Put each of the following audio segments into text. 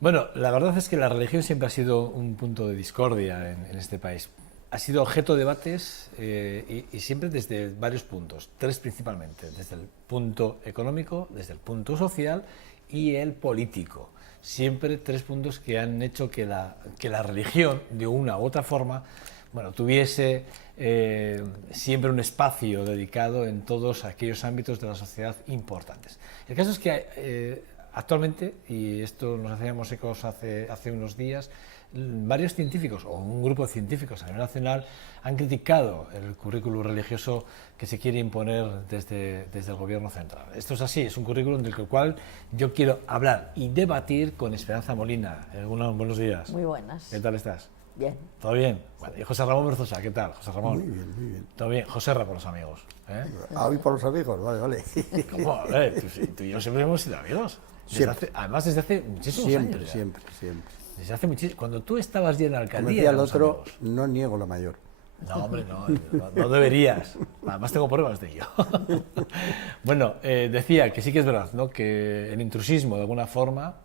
Bueno, la verdad es que la religión siempre ha sido un punto de discordia en este país. Ha sido objeto de debates y siempre desde varios puntos, tres principalmente, desde el punto económico, desde el punto social y el político. Siempre tres puntos que han hecho que la religión, de una u otra forma, bueno, tuviese siempre un espacio dedicado en todos aquellos ámbitos de la sociedad importantes. El caso es que actualmente, y esto nos hacíamos ecos hace unos días, varios científicos, o un grupo de científicos a nivel nacional, han criticado el currículum religioso que se quiere imponer desde el gobierno central. Esto es así, es un currículum del cual yo quiero hablar y debatir con Esperanza Molina. Buenos días. Muy buenas. ¿Qué tal estás? Bien. ¿Todo bien? Bueno, y José Ramón Berzosa, ¿qué tal, José Ramón? Muy bien, muy bien. ¿Todo bien? Joserra por los amigos. ¿Eh? Hoy por los amigos, vale, vale. ¿Cómo? Tú y yo siempre hemos sido amigos. Además, desde hace muchísimos Siempre, años. siempre, siempre. Desde hace muchísimo. Cuando tú estabas ya en la Como alcaldía. decía el éramos otro, amigos. no niego la mayor. No, hombre, no deberías. Además, tengo pruebas de ello. Bueno, decía que sí que es verdad, ¿no? Que el intrusismo, de alguna forma,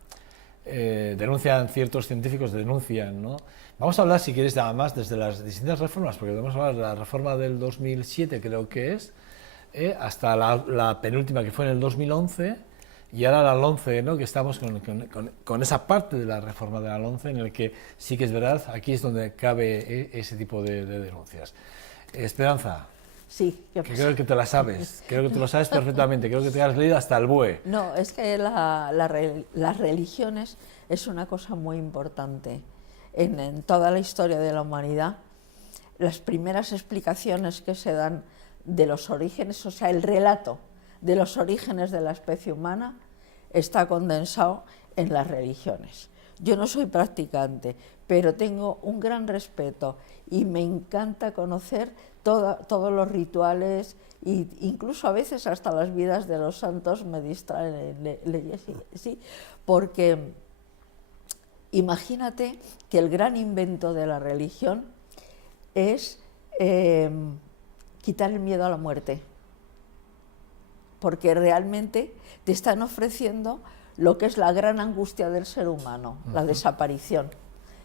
denuncian ciertos científicos, denuncian, ¿no? Vamos a hablar, si quieres, además desde las distintas reformas, porque podemos hablar de la reforma del 2007, creo que es, hasta la penúltima, que fue en el 2011, y ahora la LOMCE, ¿no? Que estamos con esa parte de la reforma de la LOMCE en el que sí que es verdad, aquí es donde cabe ese tipo de denuncias. Esperanza, Sí, que creo que te la sabes, creo que te lo sabes perfectamente, creo que te has leído hasta el BUE. No, es que las religiones es una cosa muy importante. En toda la historia de la humanidad, las primeras explicaciones que se dan de los orígenes, o sea, el relato de los orígenes de la especie humana, está condensado en las religiones. Yo no soy practicante, pero tengo un gran respeto y me encanta conocer todos los rituales e incluso a veces hasta las vidas de los santos me distraen, sí, porque imagínate que el gran invento de la religión es quitar el miedo a la muerte, porque realmente te están ofreciendo lo que es la gran angustia del ser humano, la desaparición.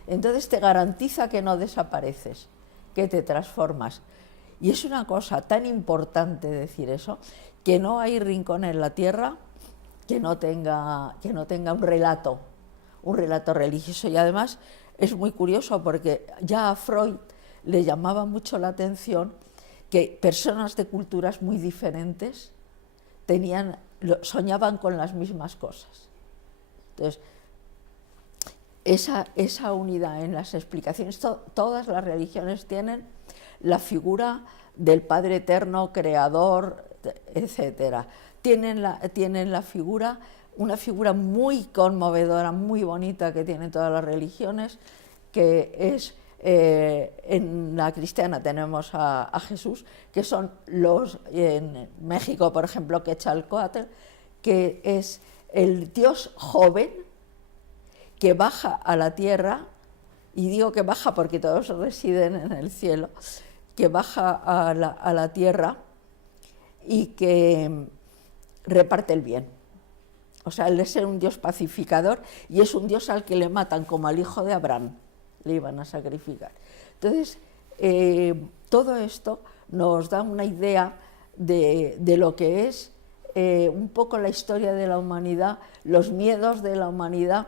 Entonces te garantiza que no desapareces, que te transformas. Y es una cosa tan importante decir eso, que no hay rincón en la tierra que no tenga un relato religioso. Y además es muy curioso porque ya a Freud le llamaba mucho la atención que personas de culturas muy diferentes soñaban con las mismas cosas. Entonces, esa unidad en las explicaciones, todas las religiones tienen la figura del Padre Eterno, Creador, etcétera. Tienen la figura, una figura muy conmovedora, muy bonita que tienen todas las religiones, que es, en la cristiana tenemos a Jesús, que son en México, por ejemplo, Quetzalcóatl, que es el Dios joven que baja a la tierra, y digo que baja porque todos residen en el cielo, que baja a la tierra y que reparte el bien. O sea, él es un Dios pacificador y es un Dios al que le matan, como al hijo de Abraham, le iban a sacrificar. Entonces, todo esto nos da una idea de lo que es un poco la historia de la humanidad, los miedos de la humanidad,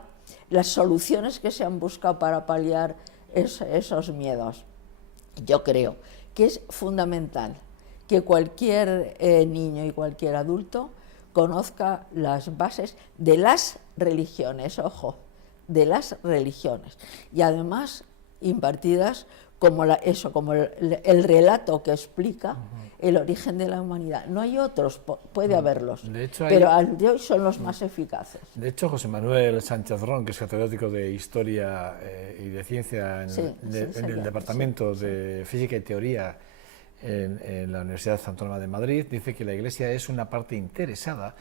las soluciones que se han buscado para paliar esos miedos. Yo creo que es fundamental que cualquier niño y cualquier adulto conozca las bases de las religiones, ojo, de las religiones, y además impartidas como el relato que explica el origen de la humanidad. No hay otros, puede haberlos, pero al de hoy son los más eficaces. De hecho, José Manuel Sánchez Ron, que es catedrático de Historia y de Ciencia en el Departamento de Física y Teoría en la Universidad Autónoma de Madrid, dice que la Iglesia es una parte interesada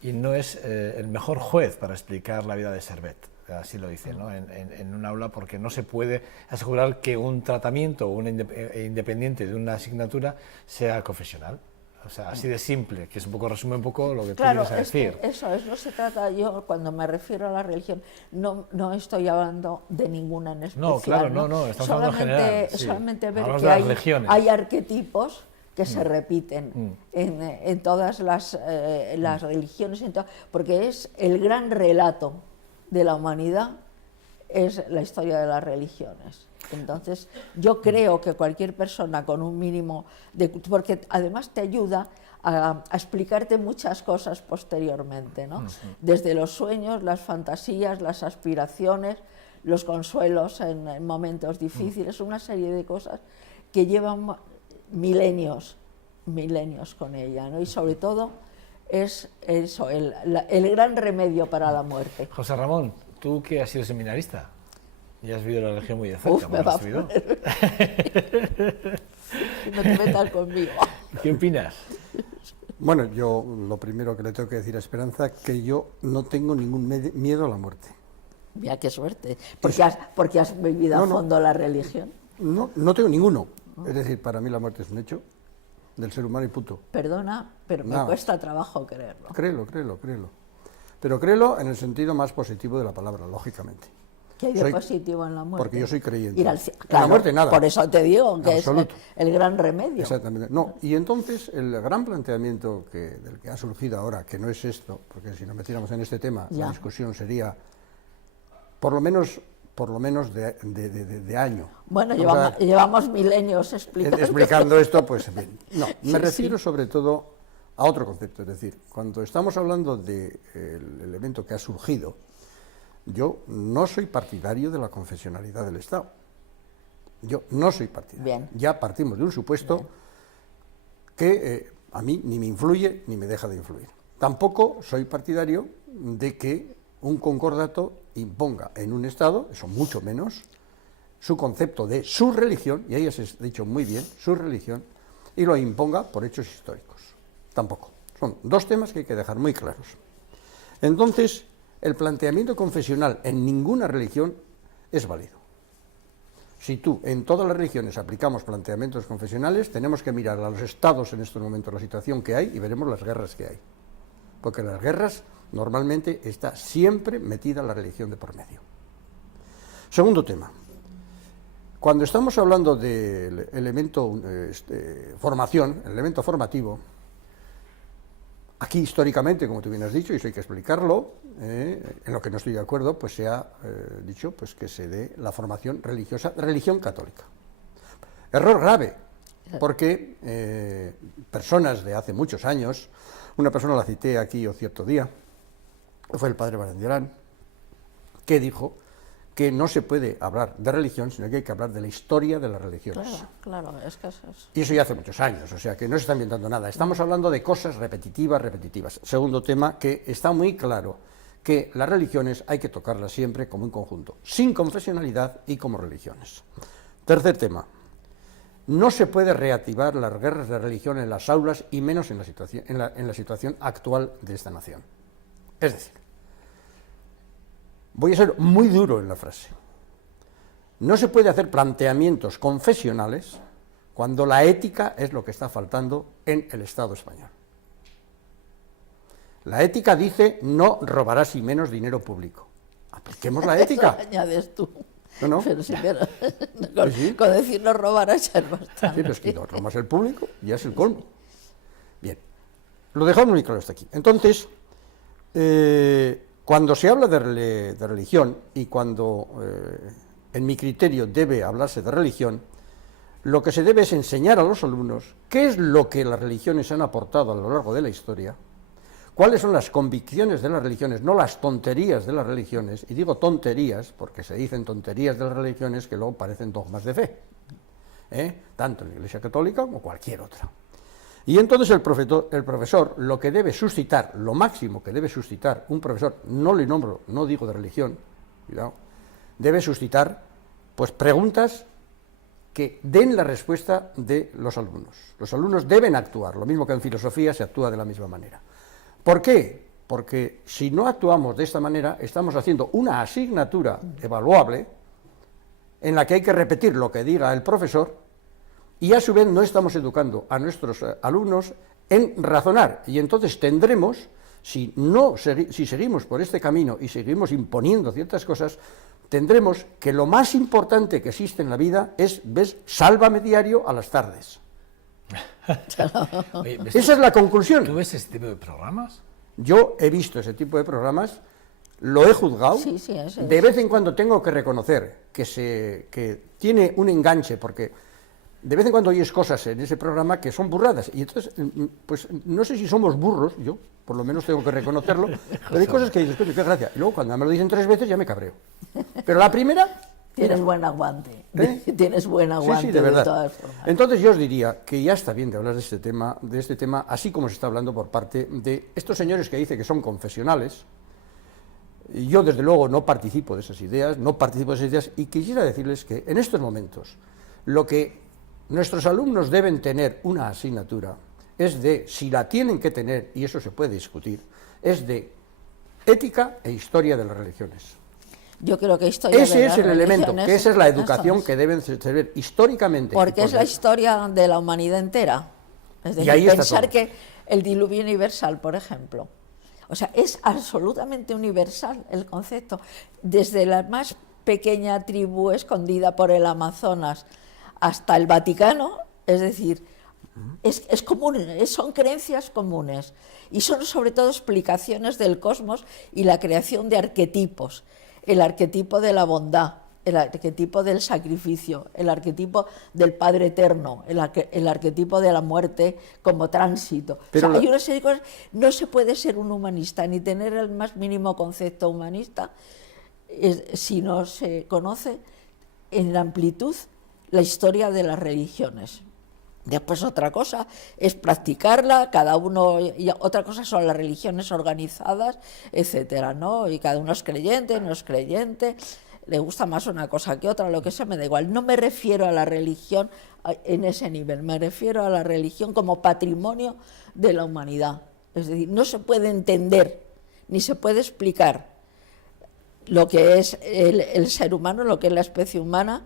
y no es el mejor juez para explicar la vida de Servet. Así lo dice, ¿no? en un aula, porque no se puede asegurar que un tratamiento o un independiente de una asignatura sea confesional. O sea, así de simple, que es un poco, resume un poco lo que tú Claro, vienes a es que decir. eso es, no se trata, yo cuando me refiero a la religión, no estoy hablando de ninguna en especial. No, claro, no, estamos hablando en general, sí. Solamente ver Hablamos que de las religiones. hay arquetipos que se repiten en todas las religiones, porque es el gran relato de la humanidad, es la historia de las religiones. Entonces, yo creo que cualquier persona con un mínimo de... porque además te ayuda a explicarte muchas cosas posteriormente, ¿no? Desde los sueños, las fantasías, las aspiraciones, los consuelos en momentos difíciles, una serie de cosas que llevan milenios con ella, ¿no? Y sobre todo es eso, el gran remedio para la muerte. José Ramón, tú que has sido seminarista, y has vivido la religión muy de cerca. Me va a poner... No te metas conmigo. ¿Qué opinas? Bueno, yo lo primero que le tengo que decir a Esperanza, que yo no tengo ningún miedo a la muerte. Mira qué suerte, porque has vivido a fondo la religión. No tengo ninguno. Es decir, para mí la muerte es un hecho del ser humano y punto. Perdona, pero me cuesta trabajo creerlo. Créelo. Pero créelo en el sentido más positivo de la palabra, lógicamente. ¿Qué hay de positivo en la muerte? Porque yo soy creyente. Claro, en la muerte nada. Por eso te digo que Absoluto. es el gran remedio. Exactamente. No, y entonces el gran planteamiento del que ha surgido ahora, que no es esto, porque si nos metiéramos en este tema, la discusión sería por lo menos de año. Bueno, llevamos milenios explicando esto, pues bien. No, me refiero sobre todo a otro concepto, es decir, cuando estamos hablando del elemento que ha surgido, yo no soy partidario de la confesionalidad del Estado. Yo no soy partidario. Bien. Ya partimos de un supuesto que a mí ni me influye ni me deja de influir. Tampoco soy partidario de que un concordato imponga en un Estado, eso mucho menos, su concepto de su religión, y ahí has dicho muy bien, su religión, y lo imponga por hechos históricos. Tampoco. Son dos temas que hay que dejar muy claros. Entonces, el planteamiento confesional en ninguna religión es válido. Si tú en todas las religiones aplicamos planteamientos confesionales, tenemos que mirar a los estados en estos momentos, la situación que hay, y veremos las guerras que hay. Porque en las guerras normalmente está siempre metida la religión de por medio. Segundo tema. Cuando estamos hablando del elemento formación, el elemento formativo, aquí históricamente, como tú bien has dicho, y eso hay que explicarlo, en lo que no estoy de acuerdo, pues se ha dicho pues, que se dé la formación religiosa, religión católica. Error grave, porque personas de hace muchos años, una persona la cité aquí cierto día, fue el padre Barandiarán, que dijo que no se puede hablar de religión, sino que hay que hablar de la historia de las religiones. Claro, es que eso es... Y eso ya hace muchos años, o sea que no se está inventando nada. Estamos hablando de cosas repetitivas. Segundo tema, que está muy claro que las religiones hay que tocarlas siempre como un conjunto, sin confesionalidad y como religiones. Tercer tema, no se puede reactivar las guerras de religión en las aulas y menos en la situación actual de esta nación. Es decir, voy a ser muy duro en la frase. No se puede hacer planteamientos confesionales cuando la ética es lo que está faltando en el Estado español. La ética dice no robarás y menos dinero público. Apliquemos la ética. Eso lo añades tú. No. Pero con decir no robarás ya es bastante. Sí, pero es que no robas el público ya es el colmo. Bien, lo dejamos muy claro hasta aquí. Entonces, cuando se habla de religión y cuando, en mi criterio, debe hablarse de religión, lo que se debe es enseñar a los alumnos qué es lo que las religiones han aportado a lo largo de la historia, cuáles son las convicciones de las religiones, no las tonterías de las religiones, y digo tonterías porque se dicen tonterías de las religiones que luego parecen dogmas de fe, tanto en la Iglesia Católica como cualquier otra. Y entonces el profesor lo que debe suscitar, lo máximo que debe suscitar un profesor, no le nombro, no digo de religión, cuidado, debe suscitar pues preguntas que den la respuesta de los alumnos. Los alumnos deben actuar, lo mismo que en filosofía se actúa de la misma manera. ¿Por qué? Porque si no actuamos de esta manera, estamos haciendo una asignatura evaluable en la que hay que repetir lo que diga el profesor y a su vez no estamos educando a nuestros alumnos en razonar, y entonces tendremos, si seguimos por este camino y seguimos imponiendo ciertas cosas, tendremos que lo más importante que existe en la vida es, ¿ves?, Sálvame Diario a las tardes. Oye, Esa es la conclusión. ¿Tú ves ese tipo de programas? Yo he visto ese tipo de programas, lo he juzgado, Sí, sí, eso de es. vez en cuando tengo que reconocer que tiene un enganche, porque de vez en cuando oyes cosas en ese programa que son burradas, y entonces, pues no sé si somos burros, yo por lo menos tengo que reconocerlo, pero hay cosas que dices, coño, qué gracia, y luego cuando me lo dicen 3 veces ya me cabreo. Pero la primera... Tienes buen aguante. ¿Eh? Tienes buen aguante, Sí, de verdad. todas formas. Entonces yo os diría que ya está bien de hablar de este tema, así como se está hablando por parte de estos señores que dicen que son confesionales. Yo desde luego no participo de esas ideas, y quisiera decirles que en estos momentos lo que nuestros alumnos deben tener una asignatura es de, si la tienen que tener, y eso se puede discutir, es de ética e historia de las religiones. Yo creo que historia Ese de es las el elemento, religiones, que esa es la eso educación es. que deben tener históricamente. Porque es la historia de la humanidad entera. Es decir, ahí está pensar todo. que el diluvio universal, por ejemplo, o sea, es absolutamente universal el concepto. Desde la más pequeña tribu escondida por el Amazonas hasta el Vaticano, es decir, es común, son creencias comunes y son sobre todo explicaciones del cosmos y la creación de arquetipos. El arquetipo de la bondad, el arquetipo del sacrificio, el arquetipo del Padre Eterno, el arquetipo de la muerte como tránsito. Pero o sea, hay una serie de cosas. No se puede ser un humanista ni tener el más mínimo concepto humanista si no se conoce en la amplitud la historia de las religiones. Después otra cosa es practicarla, cada uno, y otra cosa son las religiones organizadas, etcétera, ¿no? Y cada uno es creyente, no es creyente, le gusta más una cosa que otra, lo que sea, me da igual. No me refiero a la religión en ese nivel, me refiero a la religión como patrimonio de la humanidad. Es decir, no se puede entender, ni se puede explicar lo que es el ser humano, lo que es la especie humana,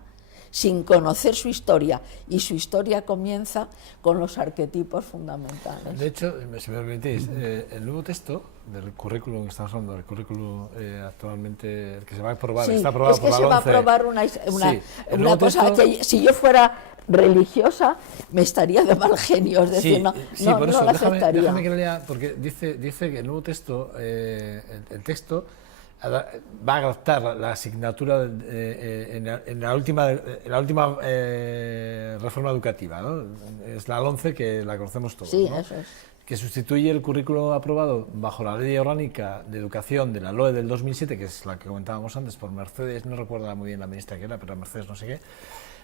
sin conocer su historia, y su historia comienza con los arquetipos fundamentales. De hecho, si me permitís, el nuevo texto del currículum que estamos hablando, el currículum actualmente, el que se va a aprobar, Sí, está aprobado es que por la se va a LOMCE. aprobar una cosa que si yo fuera religiosa me estaría de mal genio, es decir, no por eso, lo aceptaría. déjame que lo lea, porque dice que el nuevo texto, el texto va a adaptar la asignatura en la última reforma educativa, ¿no? Es la LOMCE, que la conocemos todos, Sí, ¿no? eso es. Que sustituye el currículo aprobado bajo la Ley Orgánica de Educación de la LOE del 2007, que es la que comentábamos antes, por Mercedes, no recuerdo muy bien la ministra que era, pero Mercedes no sé qué.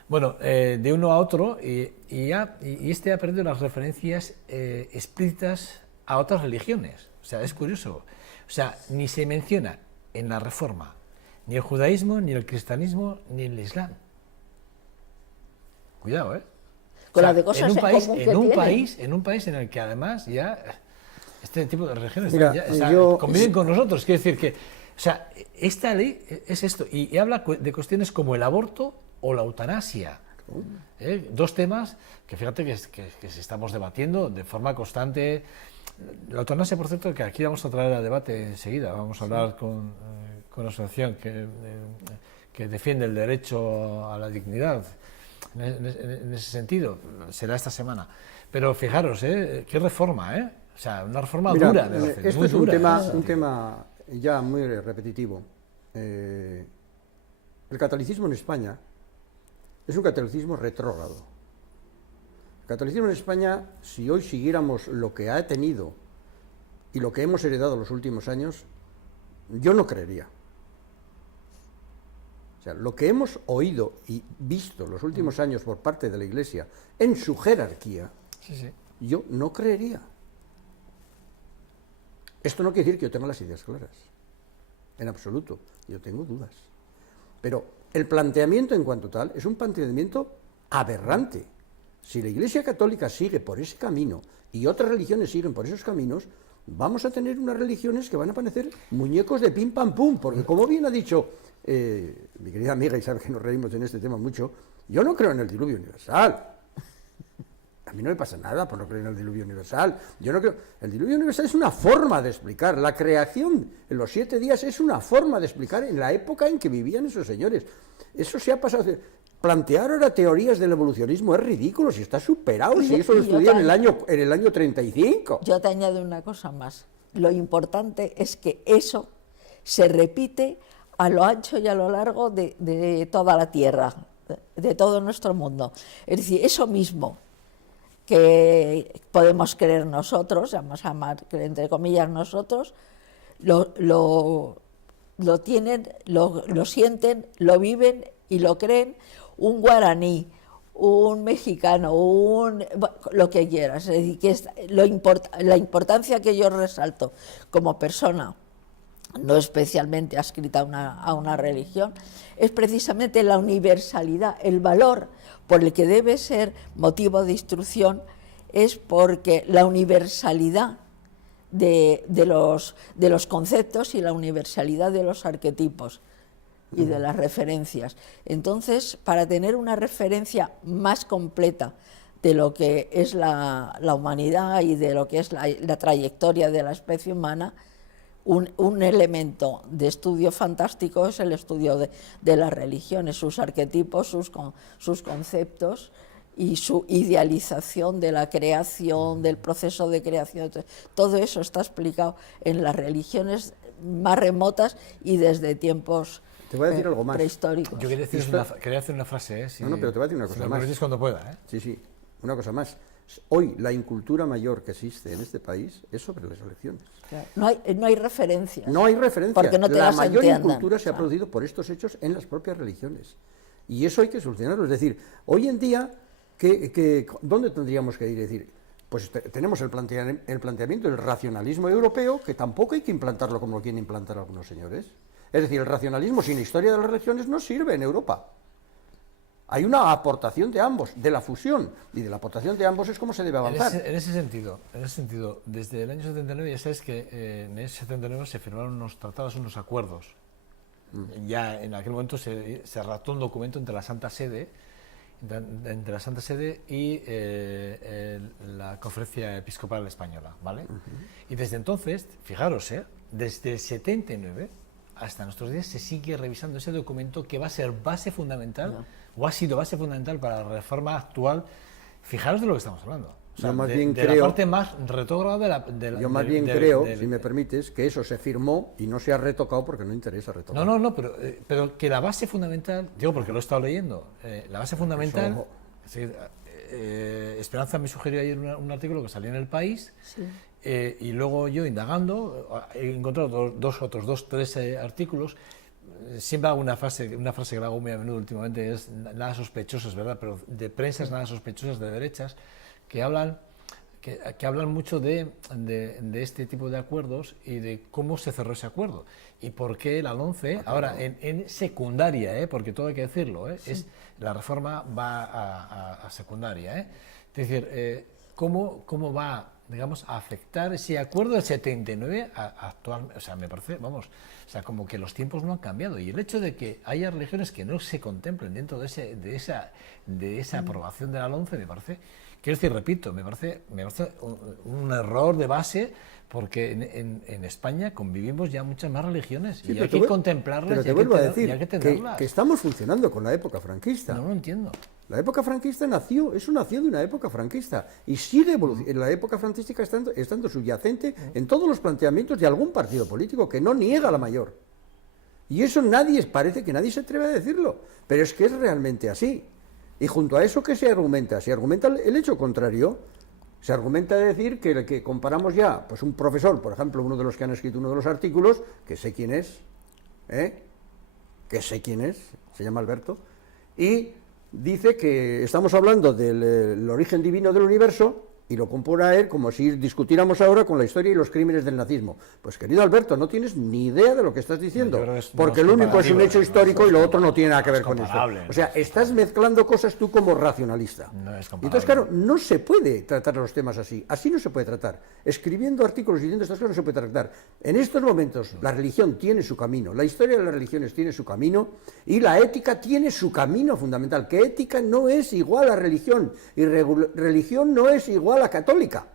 Bueno, de uno a otro, y este ha perdido las referencias explícitas a otras religiones. O sea, es curioso. O sea, ni se menciona en la Reforma ni el judaísmo, ni el cristianismo, ni el islam. Cuidado, ¿eh? Con la de cosas en un país, común que tienen. en un país en el que además ya este tipo de religiones Mira, conviven con nosotros. Quiero decir que, o sea, esta ley es esto, y habla de cuestiones como el aborto o la eutanasia. Dos temas que fíjate que se estamos debatiendo de forma constante. La eutanasia, por cierto, que aquí vamos a traer a debate enseguida. Vamos a hablar con la asociación que defiende el derecho a la dignidad. En ese sentido, será esta semana. Pero fijaros, qué reforma, o sea, una reforma dura. Esto muy es dura, un tema ya muy repetitivo. El catolicismo en España es un catolicismo retrógrado. El catolicismo en España, si hoy siguiéramos lo que ha tenido y lo que hemos heredado en los últimos años, yo no creería. O sea, lo que hemos oído y visto los últimos años por parte de la Iglesia en su jerarquía, sí. yo no creería. Esto no quiere decir que yo tenga las ideas claras, en absoluto, yo tengo dudas. Pero el planteamiento en cuanto tal es un planteamiento aberrante. Si la Iglesia Católica sigue por ese camino y otras religiones siguen por esos caminos, vamos a tener unas religiones que van a parecer muñecos de pim pam pum, porque como bien ha dicho mi querida amiga, y sabe que nos reímos en este tema mucho, yo no creo en el diluvio universal. mí no me pasa nada por no creer en el diluvio universal. Yo no creo. El diluvio universal es una forma de explicar. La creación en los 7 días es una forma de explicar en la época en que vivían esos señores. Eso se ha pasado. Plantear ahora teorías del evolucionismo es ridículo, si está superado, si eso lo estudian en el año 35. Yo te añado una cosa más. Lo importante es que eso se repite a lo ancho y a lo largo de toda la Tierra, de todo nuestro mundo. Es decir, eso mismo que podemos creer nosotros, vamos a llamar entre comillas nosotros, lo tienen, lo sienten, lo viven y lo creen un guaraní, un mexicano, lo que quieras. Es decir, que es la importancia que yo resalto como persona, no especialmente adscrita a una religión, es precisamente la universalidad, el valor por el que debe ser motivo de instrucción, es porque la universalidad de los conceptos y la universalidad de los arquetipos y de las referencias. Entonces, para tener una referencia más completa de lo que es la humanidad y de lo que es la trayectoria de la especie humana, un elemento de estudio fantástico es el estudio de las religiones, sus arquetipos, sus conceptos y su idealización de la creación, del proceso de creación. Todo eso está explicado en las religiones más remotas y desde tiempos te voy a decir algo más prehistóricos. Yo quería hacer una frase, no, pero te voy a decir una cosa más. Si cuando pueda, Sí, una cosa más. Hoy la incultura mayor que existe en este país es sobre las religiones. Claro. No hay referencias. No hay referencias. Porque no te la las mayor entiendan. incultura se ha producido por estos hechos en las propias religiones. Y eso hay que solucionarlo. Es decir, hoy en día, ¿dónde tendríamos que ir? Es decir, pues tenemos el planteamiento del racionalismo europeo, que tampoco hay que implantarlo como lo quieren implantar algunos señores. Es decir, el racionalismo sin historia de las religiones no sirve en Europa. Hay una aportación de ambos, de la fusión, y de la aportación de ambos es como se debe avanzar. En ese sentido, desde el año 79 ya sabes que en el 79 se firmaron unos tratados, unos acuerdos. Ya en aquel momento se redactó un documento entre la Santa Sede, y la Conferencia Episcopal Española, ¿vale? Y desde entonces, fijaros, desde el 79 hasta nuestros días se sigue revisando ese documento que va a ser base fundamental, o ha sido base fundamental para la reforma actual. Fijaros de lo que estamos hablando. O sea, la parte más retrógrada de la... Yo más bien creo, si me permites, que eso se firmó y no se ha retocado porque no interesa retocar. No, pero que la base fundamental, digo porque lo he estado leyendo, la base fundamental... Esperanza me sugirió ayer un artículo que salió en El País, Sí. Y luego yo indagando he encontrado tres artículos. Siempre hago una frase que la hago muy a menudo últimamente, es nada sospechosas, ¿verdad? Pero de prensas nada sospechosas de derechas, que hablan mucho de este tipo de acuerdos y de cómo se cerró ese acuerdo y por qué la LOMCE, ahora en secundaria, porque todo hay que decirlo, es la reforma va a secundaria, es decir, cómo va, digamos, a afectar ese acuerdo del 79 actualmente. O sea, me parece, vamos, o sea, como que los tiempos no han cambiado, y el hecho de que haya religiones que no se contemplen dentro de esa aprobación de la LOMCE, me parece, quiero decir, repito, me parece un error de base, porque en España convivimos ya muchas más religiones, y hay que contemplarlas, pero te vuelvo a decir hay que tenerlas. que estamos funcionando con la época franquista. No lo entiendo. La época franquista nació de una época franquista y sigue evolucionando. La época franquista estando subyacente en todos los planteamientos de algún partido político que no niega la mayor. Y eso parece que nadie se atreve a decirlo, pero es que es realmente así. Y junto a eso, ¿qué se argumenta? Se argumenta el hecho contrario. Se argumenta de decir que comparamos ya, pues un profesor, por ejemplo, uno de los que han escrito uno de los artículos, que sé quién es, se llama Alberto, y dice que estamos hablando del origen divino del universo, y lo compara él como si discutiéramos ahora con la historia y los crímenes del nazismo. Pues querido Alberto, no tienes ni idea de lo que estás diciendo, porque lo único es un hecho histórico y lo otro no tiene nada que ver con esto. O sea, estás mezclando cosas tú como racionalista. No es comparable. Entonces, claro, no se puede tratar los temas así no se puede tratar. Escribiendo artículos y diciendo estas cosas no se puede tratar. En estos momentos la religión tiene su camino, la historia de las religiones tiene su camino y la ética tiene su camino fundamental, que ética no es igual a religión y religión no es igual a católica.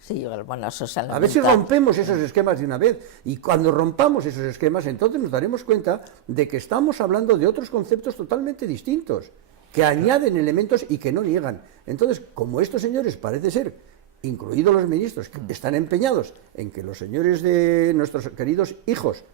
Sí, bueno, eso es a ver si rompemos esos esquemas de una vez, y cuando rompamos esos esquemas entonces nos daremos cuenta de que estamos hablando de otros conceptos totalmente distintos, que añaden elementos y que no niegan. Entonces, como estos señores parece ser, incluidos los ministros, que están empeñados en que los señores de nuestros queridos hijos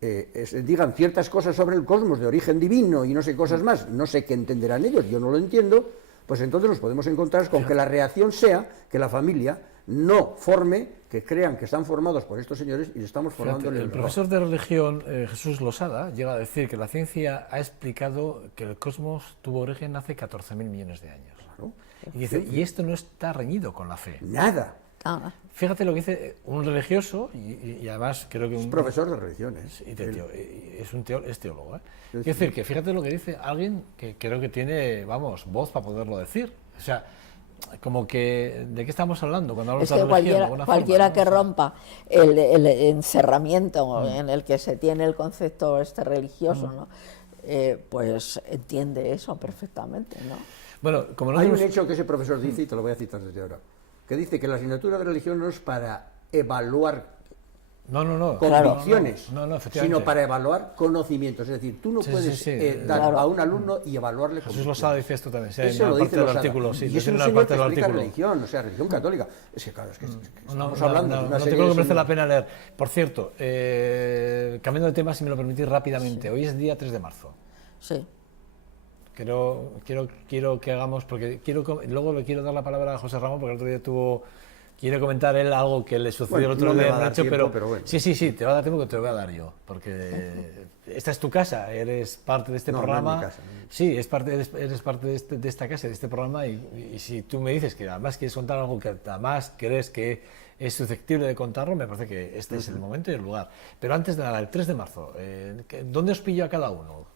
digan ciertas cosas sobre el cosmos de origen divino y no sé cosas más, no sé qué entenderán ellos, yo no lo entiendo, pues entonces nos podemos encontrar con que la reacción sea que la familia no forme, que crean que están formados por estos señores y estamos formando en el profesor de religión Jesús Losada llega a decir que la ciencia ha explicado que el cosmos tuvo origen hace 14.000 millones de años. Claro. Y dice, y esto no está reñido con la fe. Nada. Fíjate lo que dice un religioso, y además creo que es profesor de religiones. Es teólogo. Quiero decir que fíjate lo que dice alguien que creo que tiene, vamos, voz para poderlo decir. O sea, como que, ¿de qué estamos hablando cuando hablamos de religión? Cualquiera ¿no? que rompa el encerramiento en el que se tiene el concepto religioso, ¿no? Pues entiende eso perfectamente, ¿no? Bueno, como hay un hecho que ese profesor dice, y te lo voy a citar desde ahora, que dice que la asignatura de religión no es para evaluar convicciones, sino para evaluar conocimientos. Es decir, tú no puedes dar a un alumno y evaluarle convicciones. Jesús Losada dice esto también, eso lo dice Losada. Y es un señor que explica religión, o sea, religión católica. Es que claro, estamos hablando de una serie... No creo que merece la pena leer. Por cierto, cambiando de tema, si me lo permitís rápidamente, hoy es día 3 de marzo. Sí. Quiero que hagamos, porque luego le quiero dar la palabra a José Ramón, porque el otro día quiere comentar él algo que le sucedió el otro día en Nacho, pero bueno. Sí, te va a dar tiempo que te lo voy a dar yo, porque esta es tu casa, eres parte de este programa. No es mi casa. Sí, eres parte de esta casa, de este programa, y si tú me dices que además quieres contar algo que además crees que es susceptible de contarlo, me parece que este es el momento y el lugar. Pero antes de nada, el 3 de marzo, ¿dónde os pillo a cada uno?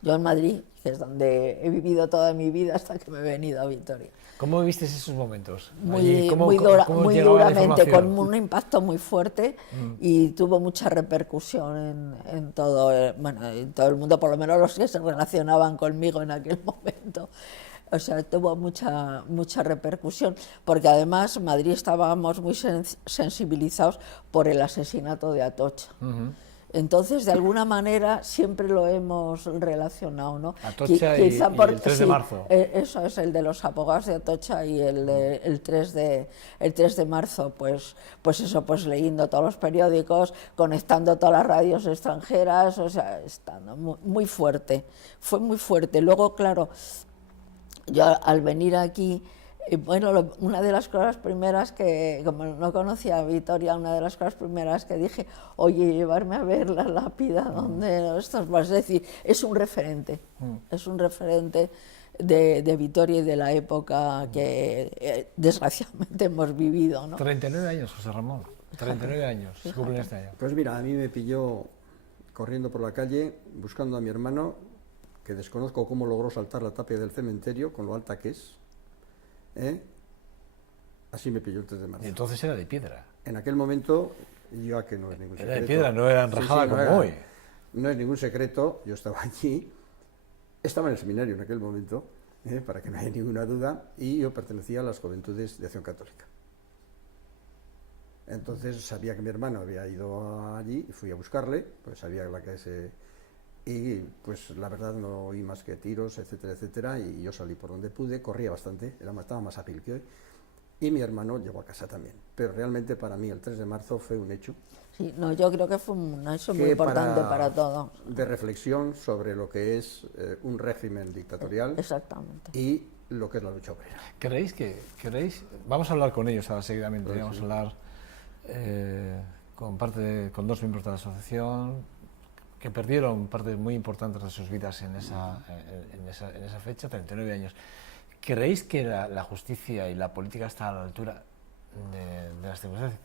Yo en Madrid, que es donde he vivido toda mi vida hasta que me he venido a Vitoria. ¿Cómo viviste esos momentos? Muy duramente, con un impacto muy fuerte y tuvo mucha repercusión en todo el mundo, por lo menos los que se relacionaban conmigo en aquel momento. O sea, tuvo mucha repercusión, porque además en Madrid estábamos muy sensibilizados por el asesinato de Atocha. Entonces, de alguna manera, siempre lo hemos relacionado, ¿no? Atocha y el 3 de marzo. Eso es, el de los abogados de Atocha y el 3 de marzo, pues leyendo todos los periódicos, conectando todas las radios extranjeras, o sea, estando muy fuerte, fue muy fuerte. Luego, claro, yo al venir aquí, bueno, una de las cosas primeras que, como no conocía a Vitoria, una de las cosas primeras que dije, oye, llevarme a ver la lápida donde esto es decir, es un referente de Vitoria y de la época que desgraciadamente hemos vivido, ¿no? 39 años, José Ramón, 39 años, se cumplen este año. Pues mira, a mí me pilló corriendo por la calle, buscando a mi hermano, que desconozco cómo logró saltar la tapia del cementerio, con lo alta que es. Así me pilló el 3 de marzo. Y entonces era de piedra. En aquel momento, yo que no es ningún secreto. Era de piedra, no era enrejada como hoy. No es ningún secreto, yo estaba allí, estaba en el seminario en aquel momento, para que no haya ninguna duda, y yo pertenecía a las Juventudes de Acción Católica. Entonces sabía que mi hermano había ido allí, y fui a buscarle, pues sabía la que se... Y pues la verdad no oí más que tiros, etcétera, etcétera, y yo salí por donde pude, corría bastante, estaba más ágil que hoy, y mi hermano llegó a casa también. Pero realmente para mí el 3 de marzo fue un hecho. Sí, no, yo creo que fue un hecho muy importante para todos. De reflexión sobre lo que es un régimen dictatorial. Exactamente. Y lo que es la lucha obrera. ¿Queréis? Vamos a hablar con ellos ahora seguidamente, Pues vamos sí. a hablar con dos miembros de la asociación, que perdieron partes muy importantes de sus vidas en esa fecha, 39 años. ¿creéis que la justicia y la política están a la altura de las circunstancias?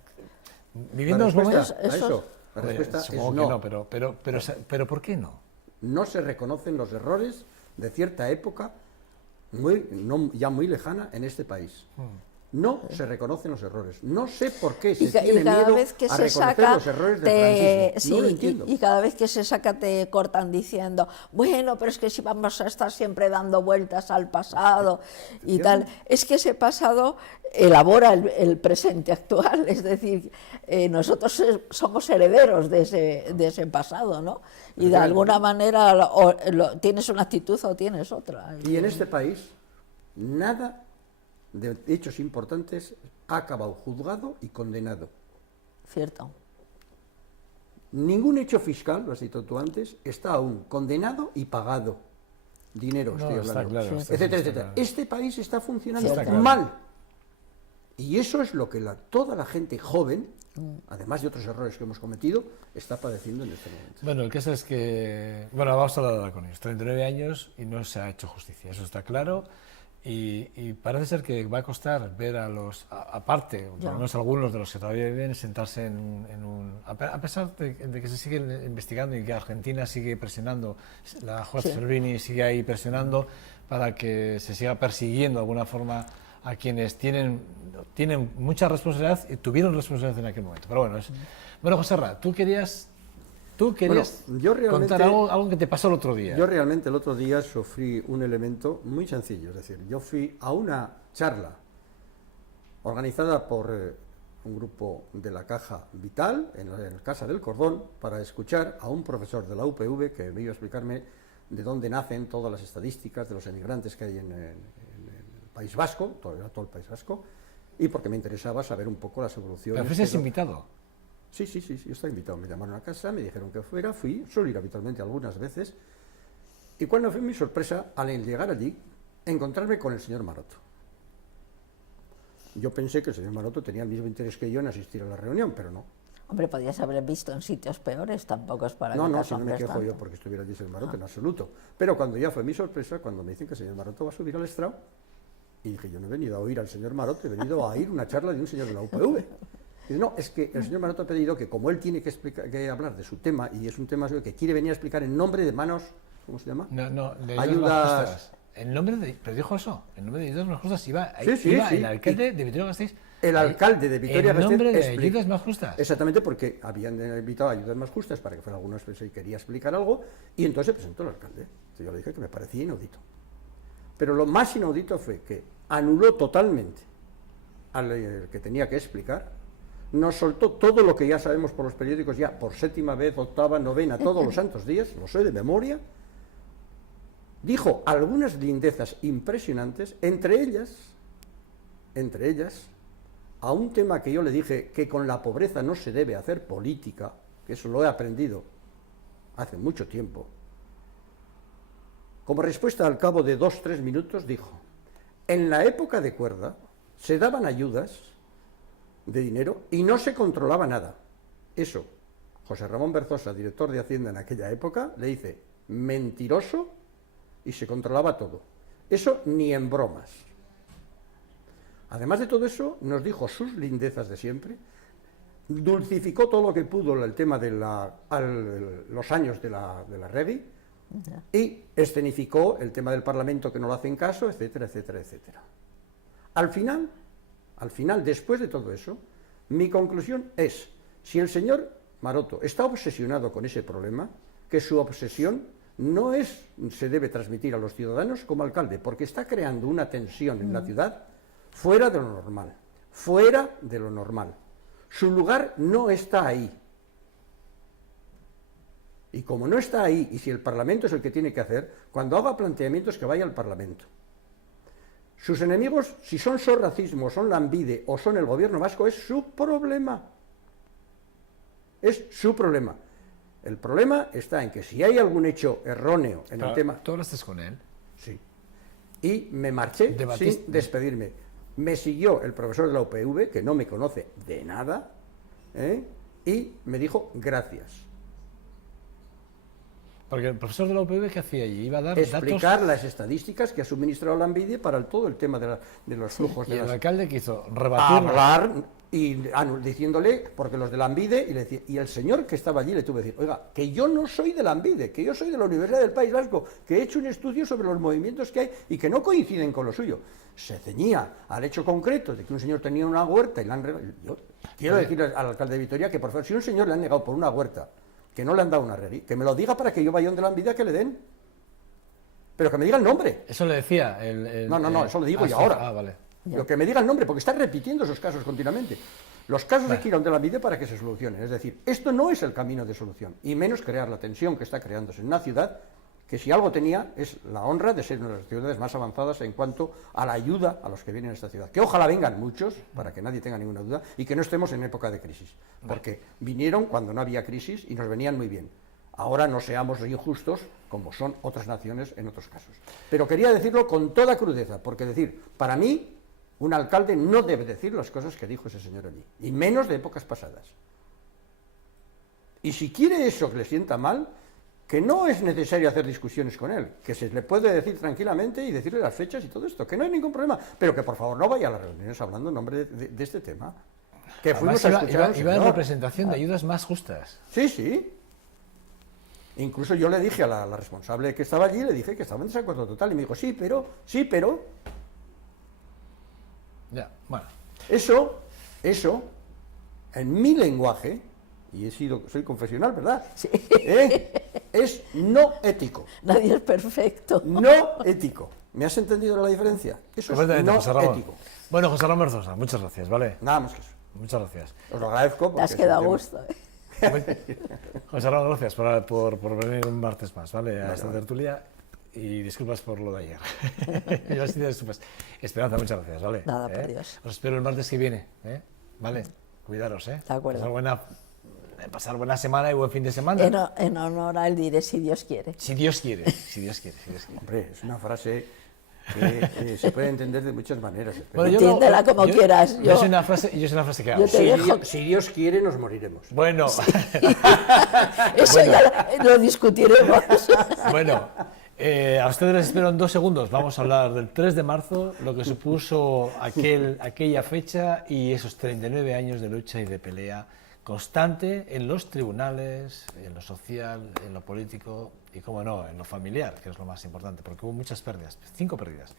Viviendo los momentos... La respuesta supongo es que no. pero ¿por qué no? No se reconocen los errores de cierta época ya muy lejana en este país. No se reconocen los errores. No sé por qué se tiene miedo a reconocer los errores del franquismo. No lo entiendo. Y cada vez que se saca te cortan diciendo, bueno, pero es que si vamos a estar siempre dando vueltas al pasado y tal. Es que ese pasado elabora el presente actual. Es decir, nosotros somos herederos de ese pasado, ¿no? Y de alguna manera tienes una actitud o tienes otra. Y en este país, nada de hechos importantes ha acabado juzgado y condenado. Cierto. Ningún hecho fiscal, lo has dicho tú antes, está aún condenado y pagado. Dinero, estoy hablando. Está claro, etcétera, etcétera. Claro. Este país está funcionando Está mal. Y eso es lo que toda la gente joven, además de otros errores que hemos cometido, está padeciendo en este momento. Bueno, el caso es que... Bueno, vamos a hablar con ellos. 39 años y no se ha hecho justicia, eso está claro. Y parece ser que va a costar ver a los... Aparte, por lo menos algunos de los que todavía viven, sentarse en un... A pesar de que se sigue investigando y que Argentina sigue presionando, la juez Servini sigue ahí presionando para que se siga persiguiendo de alguna forma a quienes tienen mucha responsabilidad y tuvieron responsabilidad en aquel momento. Pero bueno, bueno, Joserra, tú querías yo realmente, contar algo que te pasó el otro día. Yo realmente el otro día sufrí un elemento muy sencillo, es decir, yo fui a una charla organizada por un grupo de la Caja Vital en la Casa del Cordón para escuchar a un profesor de la UPV que me iba a explicarme de dónde nacen todas las estadísticas de los emigrantes que hay en el País Vasco, todo el País Vasco, y porque me interesaba saber un poco las evoluciones. ¿Pero fuiste invitado? Sí, yo estaba invitado. Me llamaron a casa, me dijeron que fuera, fui, suelo ir habitualmente algunas veces, y cuando fue mi sorpresa, al llegar allí, encontrarme con el señor Maroto. Yo pensé que el señor Maroto tenía el mismo interés que yo en asistir a la reunión, pero no. Hombre, podías haber visto en sitios peores, tampoco es para... No, si no me quejo yo porque estuviera allí el señor Maroto, en absoluto. Pero cuando ya fue mi sorpresa, cuando me dicen que el señor Maroto va a subir al estrado, y dije, yo no he venido a oír al señor Maroto, he venido a oír una charla de un señor de la UPV. Y no, es que el señor Maroto ha pedido que, como él tiene que hablar de su tema, y es un tema que quiere venir a explicar en nombre de manos, ¿cómo se llama? De ayudas. En nombre de, pero dijo eso, en nombre de ayudas más justas iba sí. el alcalde de Vitoria-Gasteiz. El alcalde de Vitoria-Gasteiz. En nombre de ayudas más justas. Exactamente, porque habían invitado a ayudas más justas para que fuera algunas veces y quería explicar algo, y entonces se presentó el alcalde. Entonces yo le dije que me parecía inaudito. Pero lo más inaudito fue que anuló totalmente al que tenía que explicar. Nos soltó todo lo que ya sabemos por los periódicos ya por 7ª vez, 8ª, 9ª, todos los santos días, lo sé de memoria. Dijo algunas lindezas impresionantes, entre ellas, a un tema que yo le dije que con la pobreza no se debe hacer política, que eso lo he aprendido hace mucho tiempo. Como respuesta, al cabo de 2-3 minutos, dijo: en la época de Cuerda se daban ayudas de dinero y no se controlaba nada. Eso, José Ramón Berzosa, director de Hacienda en aquella época, le dice mentiroso y se controlaba todo. Eso ni en bromas. Además de todo eso, nos dijo sus lindezas de siempre, dulcificó todo lo que pudo el tema de los años de la Revi y escenificó el tema del Parlamento que no le hacen caso, etcétera, etcétera, etcétera. Al final, después de todo eso, mi conclusión es, si el señor Maroto está obsesionado con ese problema, que su obsesión no se debe transmitir a los ciudadanos como alcalde, porque está creando una tensión en la ciudad fuera de lo normal. Su lugar no está ahí. Y como no está ahí, y si el Parlamento es el que tiene que hacer, cuando haga planteamientos que vaya al Parlamento. Sus enemigos, si son Sorracismo, son Lambide o son el gobierno vasco, es su problema. Es su problema. El problema está en que si hay algún hecho erróneo en el tema... ¿Tú hablaste con él? Sí. Y me marché sin despedirme. Me siguió el profesor de la UPV, que no me conoce de nada, y me dijo gracias. Porque el profesor de la UPV, ¿qué hacía allí? Iba a dar explicar datos. las estadísticas que ha suministrado la ANVIDIA para todo el tema de los flujos Y de el las... alcalde que hizo rebatir. hablar y diciéndole, porque los de la ANVIDE, y el señor que estaba allí le tuvo que decir, oiga, que yo no soy de la ANVIDE, que yo soy de la Universidad del País Vasco, que he hecho un estudio sobre los movimientos que hay y que no coinciden con lo suyo. Se ceñía al hecho concreto de que un señor tenía una huerta y le han... Yo quiero decirle al alcalde de Vitoria que, por favor, si un señor le han negado por una huerta, que no le han dado una regi, que me lo diga para que yo vaya donde la ANVIDE que le den. Pero que me diga el nombre. Eso le decía No, eso lo digo yo sí, ahora. Ah, vale. Lo que me diga el nombre, porque está repitiendo esos casos continuamente. Los casos hay que ir a donde la ANVIDE para que se solucionen. Es decir, esto no es el camino de solución, y menos crear la tensión que está creándose en una ciudad que, si algo tenía, es la honra de ser una de las ciudades más avanzadas en cuanto a la ayuda a los que vienen a esta ciudad. Que ojalá vengan muchos, para que nadie tenga ninguna duda, y que no estemos en época de crisis. Porque vinieron cuando no había crisis y nos venían muy bien. Ahora no seamos injustos como son otras naciones en otros casos. Pero quería decirlo con toda crudeza, porque decir, para mí, un alcalde no debe decir las cosas que dijo ese señor allí, y menos de épocas pasadas. Y si quiere eso que le sienta mal, que no es necesario hacer discusiones con él, que se le puede decir tranquilamente y decirle las fechas y todo esto, que no hay ningún problema, pero que por favor no vaya a las reuniones hablando en nombre de este tema. Que fuimos a escuchar al iba en señor. representación de ayudas más justas. Sí, sí. Incluso yo le dije a la responsable que estaba allí, le dije que estaba en desacuerdo total, y me dijo, sí, pero... Ya, bueno. Eso, en mi lenguaje, y soy confesional, ¿verdad? Sí. Es no ético. Nadie es perfecto. No ético. ¿Me has entendido la diferencia? Eso es Completamente, no José Ramón. ético. Bueno, José Ramón Berzosa, muchas gracias, ¿vale? Nada más que eso. Muchas gracias. Os lo agradezco. Te porque has es quedado a un tema- gusto. José Ramón, gracias por venir un martes más, ¿vale? A esta tertulia. Y disculpas por lo de ayer. Yo sí te disculpas. Esperanza, muchas gracias, ¿vale? Nada, por Dios. Os espero el martes que viene, ¿eh? ¿Vale? Cuidaros, ¿eh? De acuerdo. Pasar buena semana y buen fin de semana. En honor a él diré si Dios quiere. Si Dios quiere, si Dios quiere, si Dios quiere. Hombre, es una frase que se puede entender de muchas maneras. Bueno, Entiéndela como quieras. Yo sé una frase que hago. Yo te dejo- Si Dios quiere, nos moriremos. Bueno, Eso ya lo discutiremos. bueno, a ustedes les espero en 2 segundos. Vamos a hablar del 3 de marzo, lo que supuso aquella fecha y esos 39 años de lucha y de pelea constante en los tribunales, en lo social, en lo político y, como no, en lo familiar, que es lo más importante, porque hubo muchas pérdidas, 5 pérdidas.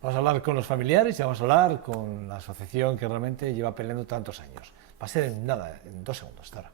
Vamos a hablar con los familiares y vamos a hablar con la asociación que realmente lleva peleando tantos años. Va a ser en nada, en 2 segundos. Hasta ahora.